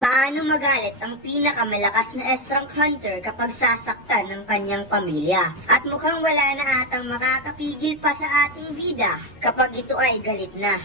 Paano magalit ang pinakamalakas na Ezrank Hunter kapag sasaktan ng kanyang pamilya? At mukhang wala na atang makakapigil pa sa ating bida kapag ito ay galit na.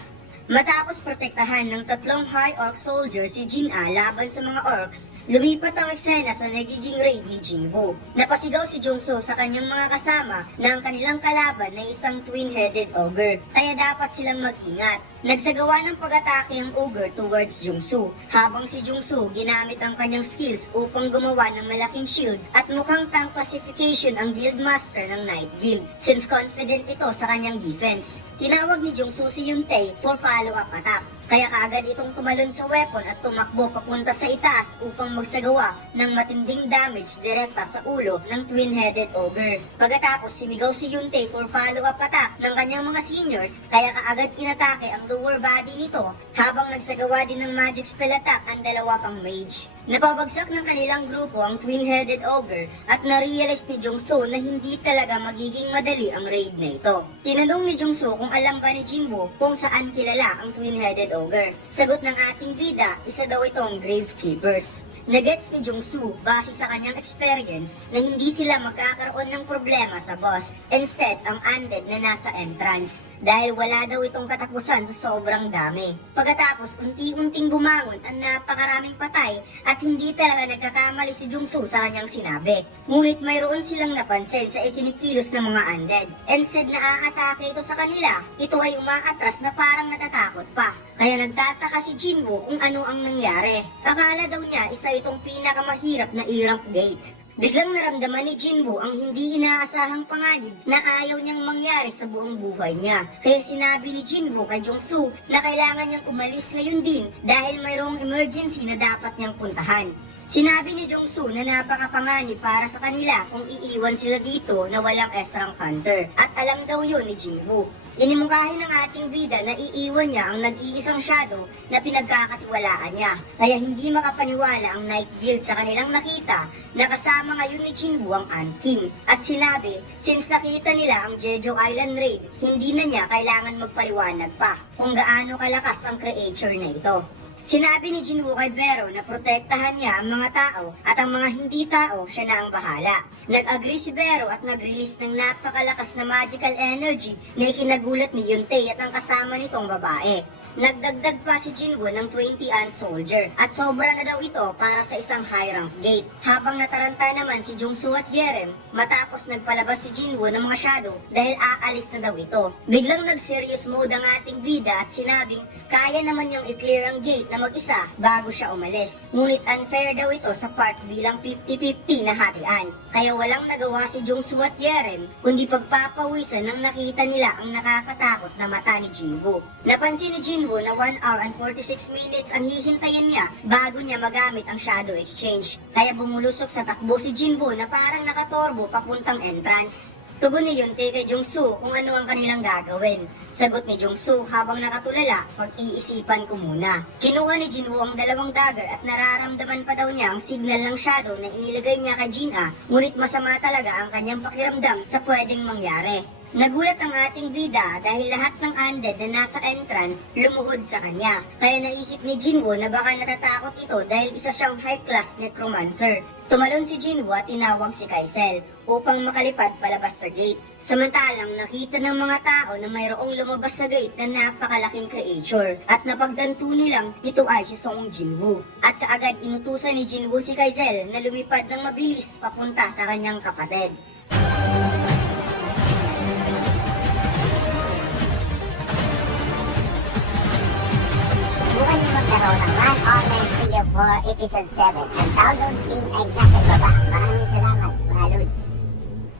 Matapos protektahan ng tatlong High Orc soldier si Jin-A laban sa mga Orcs, lumipat ang eksena sa nagiging raid ni Jinwoo. Napasigaw si Jung-soo sa kanyang mga kasama na ang kanilang kalaban ay isang twin-headed ogre, kaya dapat silang mag-ingat. Nagsagawa ng pag-atake ang ogre towards Jung-soo, habang si Jung-soo ginamit ang kanyang skills upang gumawa ng malaking shield at mukhang tank classification ang guildmaster ng Night Guild, since confident ito sa kanyang defense. Tinawag ni Jung-soo si Yun-tae for follow-up attack. Kaya kaagad itong tumalon sa weapon at tumakbo papunta sa itaas upang magsagawa ng matinding damage direkta sa ulo ng twin-headed ogre. Pagkatapos sumigaw si Yun-tae for follow-up attack ng kanyang mga seniors, kaya kaagad inatake ang lower body nito habang nagsagawa din ng magic spell attack ang dalawa pang mage. Napabagsak ng kanilang grupo ang twin-headed ogre at narealize ni Jung-soo na hindi talaga magiging madali ang raid na ito. Tinanong ni Jung-soo kung alam ba ni Jinwoo kung saan kilala ang twin-headed ogre. Sagot ng ating bida, isa daw itong Gravekeepers. Nagets ni Jung-soo base sa kanyang experience na hindi sila magkakaroon ng problema sa boss. Instead, ang undead na nasa entrance dahil wala daw itong katapusan sa sobrang dami. Pagkatapos, unti-unting bumangon ang napakaraming patay at hindi talaga nagkakamali si Jung-soo sa kanyang sinabi. Ngunit mayroon silang napansin sa ikinikilos ng mga undead. Instead na aatake ito sa kanila, ito ay umaatras na parang natatakot pa. Kaya nagtataka si Jinwoo kung ano ang nangyari. Akala daw niya isa itong pinakamahirap na i-rank gate. Biglang naramdaman ni Jinwoo ang hindi inaasahang panganib na ayaw niyang mangyari sa buong buhay niya. Kaya sinabi ni Jinwoo kay Jung-soo na kailangan niyang umalis ngayon din dahil mayroong emergency na dapat niyang puntahan. Sinabi ni Jung-soo na napakapanganib para sa kanila kung iiwan sila dito na walang Ezrank Hunter. At alam daw yun ni Jinwoo. Inimungkahi ng ating bida na iiwan niya ang nag-iisang shadow na pinagkakatiwalaan niya. Kaya hindi makapaniwala ang Night Guild sa kanilang nakita na kasama ngayon ni Jinwoo ang Ant King. At sinabi, since nakita nila ang Jeju Island Raid, hindi na niya kailangan magpaliwanag pa kung gaano kalakas ang creature na ito. Sinabi ni Jinwoo kay Bero na protektahan niya ang mga tao at ang mga hindi tao siya na ang bahala. Nag-agree si Bero at nag-release ng napakalakas na magical energy na ikinagulat ni Yun-tae at ang kasama nitong babae. Nagdagdag pa si Jinwoo ng 20 ant soldier at sobra na daw ito para sa isang high rank gate. Habang nataranta naman si Jung-soo at Yerem matapos nagpalabas si Jinwoo ng mga shadow dahil aalis na daw ito. Biglang nag-serious mode ang ating bida at sinabing kaya naman niyang i-clear ang gate na mag-isa bago siya umalis. Ngunit unfair daw ito sa part bilang 50-50 na hatian. Kaya walang nagawa si Jung-soo at Yerem kundi pagpapawisan nang nakita nila ang nakakatakot na mata ni Jinwoo. Napansin ni Jinwoo na 1 hour and 46 minutes ang hihintayin niya bago niya magamit ang Shadow Exchange. Kaya bumulusok sa takbo si Jinwoo na parang nakatorbo papuntang entrance. Tugon ni Yun-tae kay Jung-soo kung ano ang kanilang gagawin. Sagot ni Jung-soo habang nakatulala, pag-iisipan ko muna. Kinuha ni Jinwoo ang dalawang dagger at nararamdaman pa daw niya ang signal ng shadow na inilagay niya kay Jin-a, ngunit masama talaga ang kanyang pakiramdam sa pwedeng mangyari. Nagulat ang ating bida dahil lahat ng undead na nasa entrance lumuhod sa kanya. Kaya naisip ni Jinwoo na baka natatakot ito dahil isa siyang high-class necromancer. Tumalon si Jinwoo at tinawag si Kaisel upang makalipad palabas sa gate. Samantalang nakita ng mga tao na mayroong lumabas sa gate na napakalaking creature at napagdanto nilang ito ay si Song Jinwoo. At kaagad inutusan ni Jinwoo si Kaisel na lumipad ng mabilis papunta sa kanyang kapatid. Bukan magkaroon ng Run Online Studio 4 Episode 7. Ang download link ay nasa baba. Maraming salamat, mga Lods.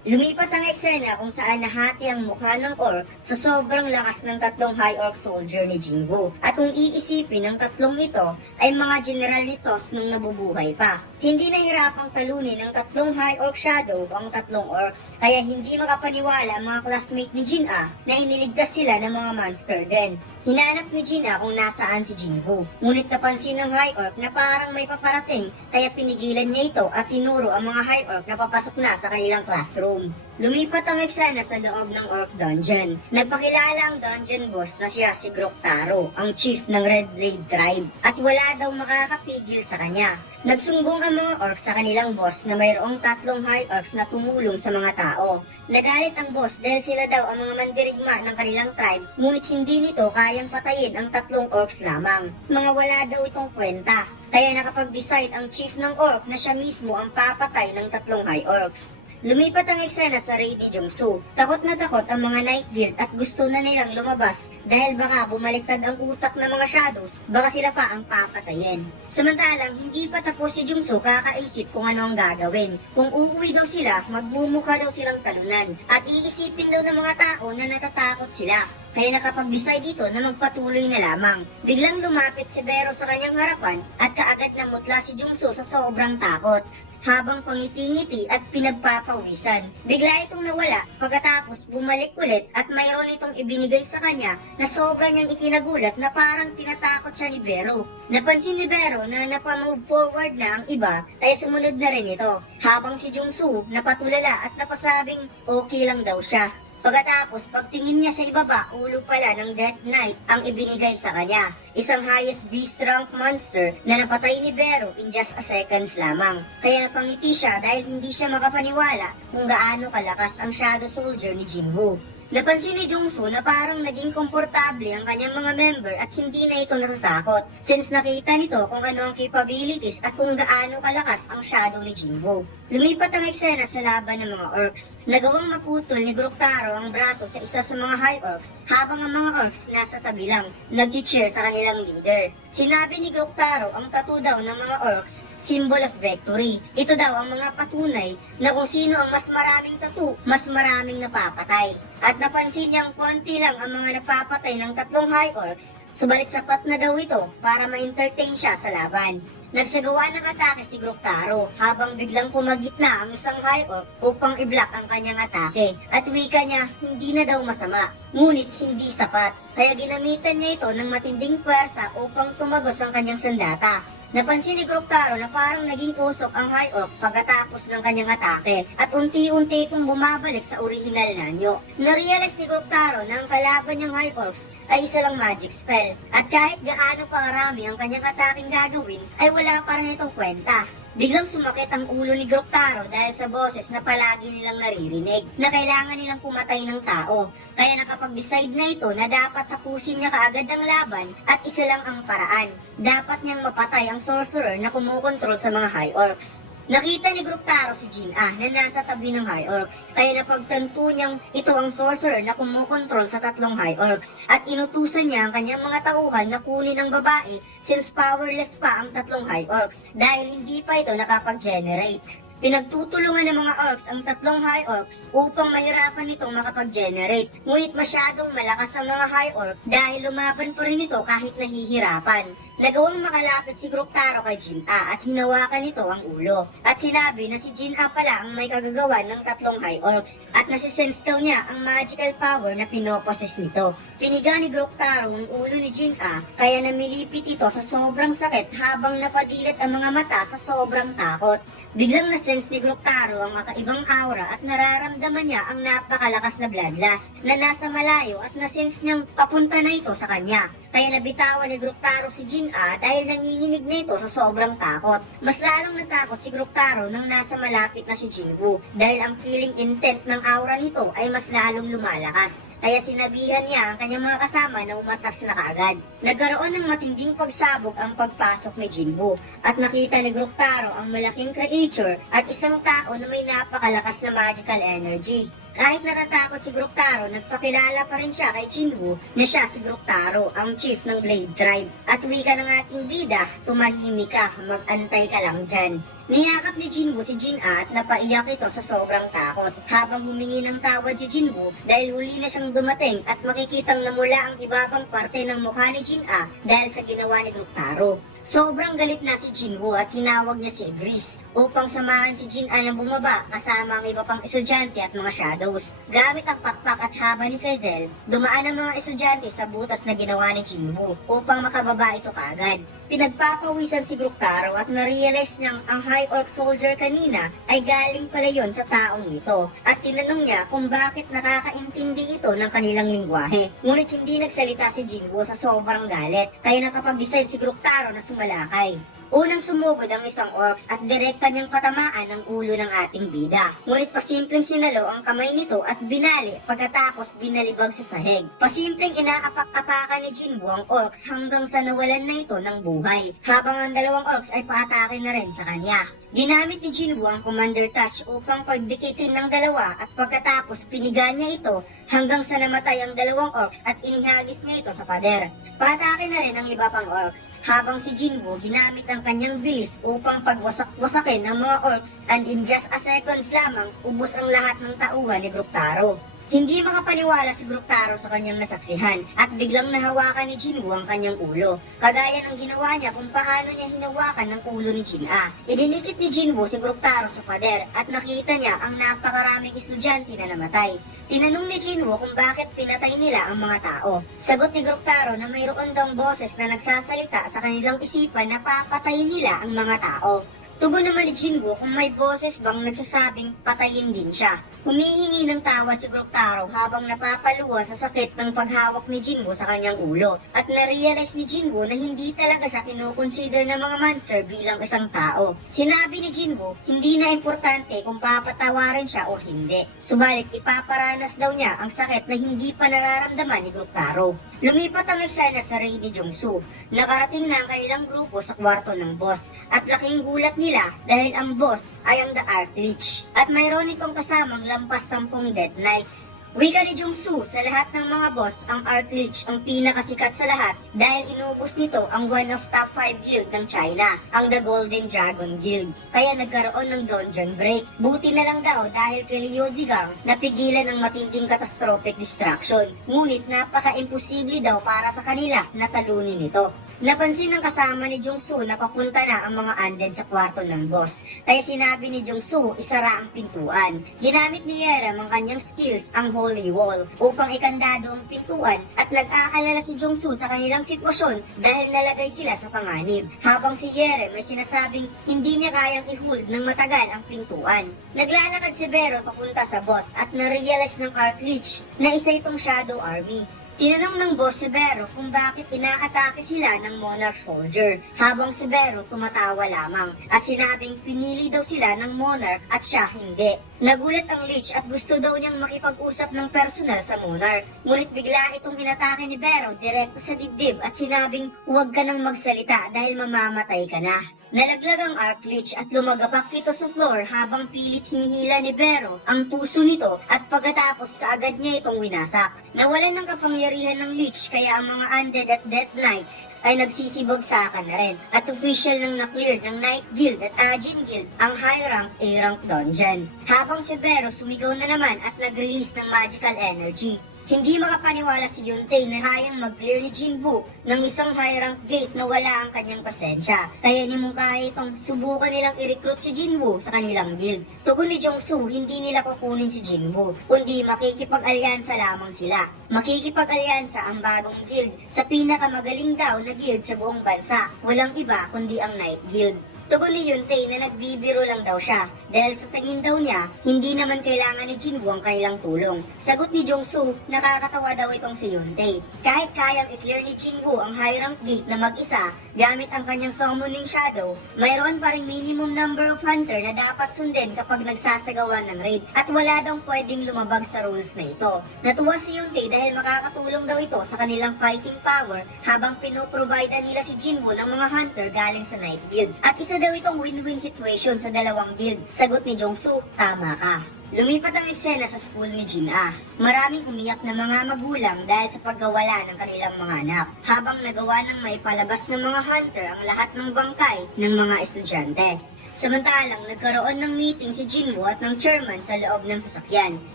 Lumipat ang eksena kung saan nahati ang mukha ng orc sa sobrang lakas ng tatlong high orc soldier ni Jinwoo. At kung iisipin ng tatlong ito ay mga general ni Tos nung nabubuhay pa. Hindi nahirapang talunin ng tatlong high orc shadow ang tatlong orcs, kaya hindi makapaniwala ang mga classmate ni Jin-a na iniligtas sila ng mga monster din. Hinanap ni Jin-a kung nasaan si Jinwoo, ngunit napansin ng high orc na parang may paparating kaya pinigilan niya ito at tinuro ang mga high orc na papasok na sa kanilang classroom. Lumipat ang eksena sa loob ng Orc Dungeon. Nagpakilala ang dungeon boss na siya si Groktaro, ang chief ng Red Blade Tribe, at wala daw makakapigil sa kanya. Nagsumbong ang mga orcs sa kanilang boss na mayroong 3 high orcs na tumulong sa mga tao. Nagalit ang boss dahil sila daw ang mga mandirigma ng kanilang tribe, ngunit hindi nito kayang patayin ang 3 orcs lamang. Mga wala daw itong kwenta. Kaya nakapag-decide ang chief ng orc na siya mismo ang papatay ng 3 high orcs. Lumipat ang eksena sa Lady Jongsu. Takot na takot ang mga Night Guild at gusto na nilang lumabas dahil baka bumaliktad ang utak ng mga shadows, baka sila pa ang papatayin. Samantalang hindi pa tapos si Jongsu kakaisip kung ano ang gagawin. Kung uuwi daw sila, magmumukha daw silang talunan at iisipin daw ng mga tao na natatakot sila. Kaya nakapag-decide ito na magpatuloy na lamang. Biglang lumapit si Bero sa kanyang harapan at kaagad namutla si Jongsu sa sobrang takot. Habang pangiti-ngiti at pinagpapawisan. Bigla itong nawala pagkatapos bumalik ulit at mayroon itong ibinigay sa kanya na sobra niyang ikinagulat na parang tinatakot siya ni Bero. Napansin ni Bero na napamove forward na ang iba ay sumunod na rin ito. Habang si Jongsu napatulala at napasabing okay lang daw siya. Pagkatapos, pagtingin niya sa ibaba, ulo pala ng Death Knight ang ibinigay sa kanya. Isang highest beast rank monster na napatay ni Bero in just a seconds lamang. Kaya napangiti siya dahil hindi siya makapaniwala kung gaano kalakas ang Shadow Soldier ni Jinwoo. Napansin ni Jongsu na parang naging komportable ang kanyang mga member at hindi na ito natatakot since nakita nito kung ano ang capabilities at kung gaano kalakas ang shadow ni Jinwoo. Lumipat ang eksena sa laban ng mga orcs. Nagawang maputol ni Groktaro ang braso sa isa sa mga high orcs habang ang mga orcs nasa tabi lang, nag-cheer sa kanilang leader. Sinabi ni Groktaro ang tattoo daw ng mga orcs, symbol of victory. Ito daw ang mga patunay na kung sino ang mas maraming tattoo, mas maraming napapatay. At napansin niyang konti lang ang mga napapatay ng 3 high orcs, subalit sapat na daw ito para ma-entertain siya sa laban. Nagsagawa ng atake si Groktaro habang biglang pumagitna ang isang high orc upang i-block ang kanyang atake. At wika niya, hindi na daw masama, ngunit hindi sapat. Kaya ginamitan niya ito ng matinding pwersa upang tumagos ang kanyang sandata. Napansin ni Groktaro na parang naging usok ang high orc pagkatapos ng kanyang atake at unti-unti itong bumabalik sa orihinal na anyo. Narealize ni Groktaro na ang kalaban niyang high orcs ay isa lang magic spell at kahit gaano pa karami ang kanyang ataking gagawin ay wala pa rin itong kwenta. Biglang sumakit ang ulo ni Groktaro dahil sa boses na palagi nilang naririnig na kailangan nilang pumatay ng tao. Kaya nakapag-decide na ito na dapat tapusin niya kaagad ang laban at isa lang ang paraan. Dapat niyang mapatay ang sorcerer na kumukontrol sa mga high orcs. Nakita ni Groktaro si Jin-Ah na nasa tabi ng high orcs, kaya napagtanto niyang ito ang sorcerer na kumukontrol sa 3 high orcs at inutusan niya ang kanyang mga tauhan na kunin ang babae since powerless pa ang 3 high orcs dahil hindi pa ito nakapag-generate. Pinagtutulungan ng mga orcs ang 3 high orcs upang mahirapan nitong makapag-generate. Ngunit masyadong malakas ang mga high orc dahil lumaban pa rin ito kahit nahihirapan. Nagawang makalapit si Groktaro kay Jin-Ah at hinawakan nito ang ulo. At sinabi na si Jin-Ah pala ang may kagagawan ng 3 high orcs at nasisense daw niya ang magical power na pinoposes nito. Piniga ni Groktaro ang ulo ni Jin-Ah kaya namilipit ito sa sobrang sakit habang napadilat ang mga mata sa sobrang takot. Biglang nasense ni Groktaro ang makaibang aura at nararamdaman niya ang napakalakas na bloodlust na nasa malayo at nasense niyang papunta na ito sa kanya. Kaya nabitawan ni Groktaro si Jin-Ah dahil nanginginig na ito sa sobrang takot. Mas lalong natakot si Groktaro nang nasa malapit na si Jinwoo dahil ang killing intent ng aura nito ay mas lalong lumalakas. Kaya sinabihan niya ang kanyang mga kasama na umatas na kaagad. Nagkaroon ng matinding pagsabog ang pagpasok ni Jinwoo at nakita ni Groktaro ang malaking creature at isang tao na may napakalakas na magical energy. Kahit natatakot si Groktaro, nagpakilala pa rin siya kay Jinwoo na siya si Groktaro, ang chief ng Blade Tribe. At wika ng ating bida, tumahimik ka, mag-antay ka lang dyan. Niyakap ni Jinwoo si Jin-Ah at napaiyak ito sa sobrang takot habang humingi ng tawad si Jinwoo dahil huli na siyang dumating at makikitang namula ang ibabang parte ng mukha ni Jin-Ah dahil sa ginawa ni Groktaro. Sobrang galit na si Jinwoo at tinawag niya si Egris upang samahan si Jin-a na bumaba kasama ang iba pang estudyante at mga shadows. Gamit ang pakpak at haba ni Kaizel, dumaan ang mga estudyante sa butas na ginawa ni Jinwoo upang makababa ito kaagad. Pinagpapawisan si Bruktaro at narealize niyang ang High Orc Soldier kanina ay galing pala yon sa taong ito at tinanong niya kung bakit nakakaintindi ito ng kanilang lingwahe. Ngunit hindi nagsalita si Jinwoo sa sobrang galit kaya nakapag-decide si Bruktaro na sumalakay. Unang sumugod ang isang orcs at direkta niyang patamaan ang ulo ng ating bida. Ngunit pasimpleng sinalo ang kamay nito at binali pagkatapos binalibag sa sahig. Pasimpleng inaapak-apakan ni Jinwoo ang orcs hanggang sa nawalan na ito ng buhay, habang ang dalawang orcs ay paatake na rin sa kanya. Ginamit ni Jinwoo ang Commander Touch upang pagdikitin ng dalawa at pagkatapos piniga niya ito hanggang sa namatay ang dalawang orcs at inihagis niya ito sa pader. Patake na rin ang iba pang orcs, habang si Jinwoo ginamit ang kanyang bilis upang pagwasak-wasakin ang mga orcs and in just a seconds lamang ubos ang lahat ng tauhan ni Bruktaro. Hindi makapaniwala si Bruktaro sa kanyang nasaksihan at biglang nahawakan ni Jinwoo ang kanyang ulo, kagaya ng ginawa niya kung paano niya hinawakan ng ulo ni Jin-a. Idinikit ni Jinwoo si Bruktaro sa pader at nakita niya ang napakaraming estudyante na namatay. Tinanong ni Jinwoo kung bakit pinatay nila ang mga tao. Sagot ni Bruktaro na mayroon daw boses na nagsasalita sa kanilang isipan na papatayin nila ang mga tao. Tugon naman ni Jinwoo kung may boses bang nagsasabing patayin din siya. Humihingi ng tawad si Bruktaro habang napapaluwa sa sakit ng paghawak ni Jinwoo sa kanyang ulo at narealize ni Jinwoo na hindi talaga siya kinukonsider ng mga monster bilang isang tao. Sinabi ni Jinwoo hindi na importante kung papatawarin siya o hindi. Subalit ipaparanas daw niya ang sakit na hindi pa nararamdaman ni Bruktaro. Lumipat ang eksena sa rey ni Jongsu. Nakarating na ang kanilang grupo sa kwarto ng boss at laking gulat nila dahil ang boss ay ang The Archlich at mayroon itong kasamang lampas 10 Death Knights. Wika ni Jongsu, sa lahat ng mga boss, ang Archlich ang pinakasikat sa lahat dahil inubos nito ang one of top 5 guild ng China, ang The Golden Dragon Guild. Kaya nagkaroon ng dungeon break. Buti na lang daw dahil kay Liu Zigang napigilan ang matinding catastrophic destruction. Ngunit napaka-imposible daw para sa kanila na talunin ito. Napansin ng kasama ni Jongsu na papunta na ang mga undead sa kwarto ng boss. Kaya sinabi ni Jongsu, isara ang pintuan. Ginamit ni Yerem ang kanyang skills, ang Holy Wall, upang ikandado ang pintuan at nag-aalala si Jongsu sa kanilang sitwasyon dahil nalagay sila sa panganib. Habang si Yerem ay sinasabing hindi niya kayang i-hold ng matagal ang pintuan. Naglalakad si Bero papunta sa boss at narealize ng Archlich na isa itong Shadow Army. Tinanong ng boss si Bero kung bakit inaatake sila ng Monarch Soldier, habang si Bero tumatawa lamang at sinabing pinili daw sila ng Monarch at siya hindi. Nagulat ang Lich at gusto daw niyang makipag-usap ng personal sa Monarch, ngunit bigla itong inatake ni Bero direkto sa dibdib at sinabing huwag ka nang magsalita dahil mamamatay ka na. Nalaglag ang Archlich at lumagapak ito sa floor habang pilit hinihila ni Bero ang puso nito at pagkatapos kaagad niya itong winasak. Nawalan ng kapangyarihan ng Lich kaya ang mga undead at death knights ay nagsisibagsakan na rin at official nang na-clear ng Night Guild at Ajin Guild ang high rank A-rank dungeon. Habang si Bero sumigaw na naman at nag-release ng magical energy. Hindi makapaniwala si Yuntei na kayang mag-clear ni Jinwoo ng isang high rank gate na wala ang kanyang pasensya. Kaya nimungkahi itong subukan nilang i-recruit si Jinwoo sa kanilang guild. Tugon ni Jongsu, hindi nila kukunin si Jinwoo, kundi makikipag-alyansa lamang sila. Makikipag-alyansa ang bagong guild sa pinakamagaling daw na guild sa buong bansa. Walang iba kundi ang Night Guild. Tugon ni Yuntei na nagbibiro lang daw siya dahil sa tingin daw niya, hindi naman kailangan ni Jinwoo ang kanilang tulong. Sagot ni Jongsu, nakakatawa daw itong si Yuntei. Kahit kayang i-clear ni Jinwoo ang high rank gate na mag-isa gamit ang kanyang summoning shadow, mayroon pa ring minimum number of hunter na dapat sundin kapag nagsasagawa ng raid at wala daw pwedeng lumabag sa rules na ito. Natuwa si Yuntei dahil makakatulong daw ito sa kanilang fighting power habang pinoprovide nila si Jinwoo ng mga hunter galing sa Night Guild. At isa daw itong win-win situation sa dalawang guild. Sagot ni Jongsu, tama ka. Lumipat ang eksena sa school ni Jin-a. Maraming umiyak na mga magulang dahil sa pagkawala ng kanilang mga anak, habang nagawa ng may palabas ng mga hunter ang lahat ng bangkay ng mga estudyante. Samantalang nagkaroon ng meeting si Jinwoo at ng chairman sa loob ng sasakyan.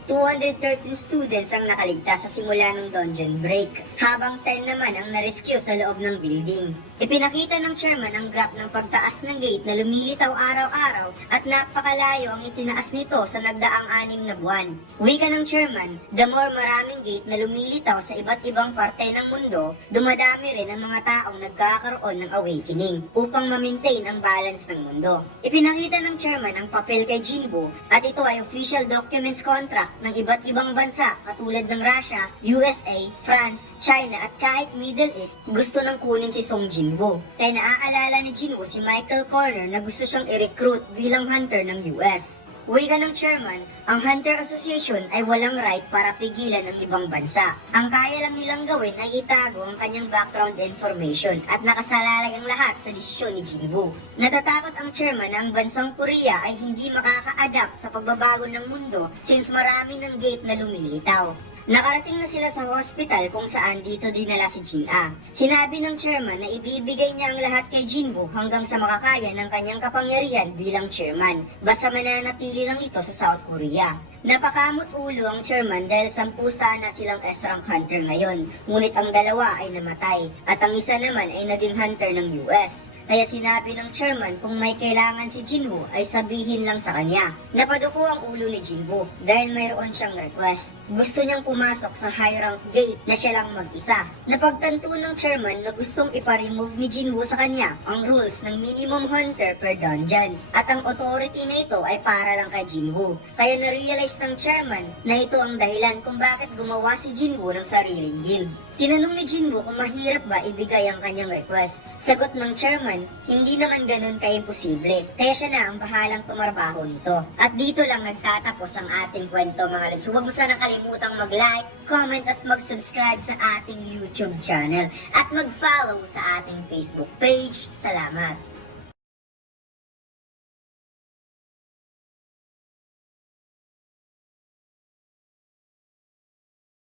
213 students ang nakaligtas sa simula ng dungeon break, habang 10 naman ang na-rescue sa loob ng building. Ipinakita ng chairman ang graph ng pagtaas ng gate na lumilitaw araw-araw at napakalayo ang itinaas nito sa nagdaang 6 na buwan. Wika ng chairman, the more maraming gate na lumilitaw sa iba't ibang parte ng mundo, dumadami rin ang mga taong nagkakaroon ng awakening upang ma-maintain ang balance ng mundo. Ipinakita ng chairman ang papel kay Jinwoo at ito ay official documents contract ng iba't ibang bansa katulad ng Russia, USA, France, China at kahit Middle East gusto nang kunin si Song Jinwoo. Kaya naaalala ni Jinwoo si Michael Corner na gusto siyang i-recruit bilang hunter ng US. Wika ng chairman, ang Hunter Association ay walang right para pigilan ang ibang bansa. Ang kaya lang nilang gawin ay itago ang kanyang background information at nakasalalay ang lahat sa desisyon ni Jinwoo. Natatakot ang chairman na ang bansang Korea ay hindi makaka-adapt sa pagbabago ng mundo since marami ng gate na lumilitaw. Nakarating na sila sa hospital kung saan dito dinala si Jin-a. Sinabi ng chairman na ibibigay niya ang lahat kay Jinwoo hanggang sa makakaya ng kanyang kapangyarihan bilang chairman. Basta mananatili lang ito sa South Korea. Napakamot ulo ang chairman dahil 10 sana silang S-rank hunter ngayon. Ngunit ang dalawa ay namatay at ang isa naman ay naging hunter ng US. Kaya sinabi ng chairman kung may kailangan si Jinwoo ay sabihin lang sa kanya. Napaduko ang ulo ni Jinwoo dahil mayroon siyang request. Gusto niyang pumasok sa high rank gate na siya lang mag-isa. Napagtanto ng chairman na gustong ipa-remove ni Jinwoo sa kanya ang rules ng minimum hunter per dungeon. At ang authority na ito ay para lang kay Jinwoo. Kaya na-realize ng chairman na ito ang dahilan kung bakit gumawa si Jinwoo ng sariling guild. Tinanong ni Jinwoo kung mahirap ba ibigay ang kanyang request. Sagot ng chairman, hindi naman ganun ka-imposible. Kaya siya na ang bahalang tumarbaho nito. At dito lang nagtatapos ang ating kwento mga lods. Huwag mo sanang kalimutang mag-like, comment at mag-subscribe sa ating YouTube channel. At mag-follow sa ating Facebook page. Salamat!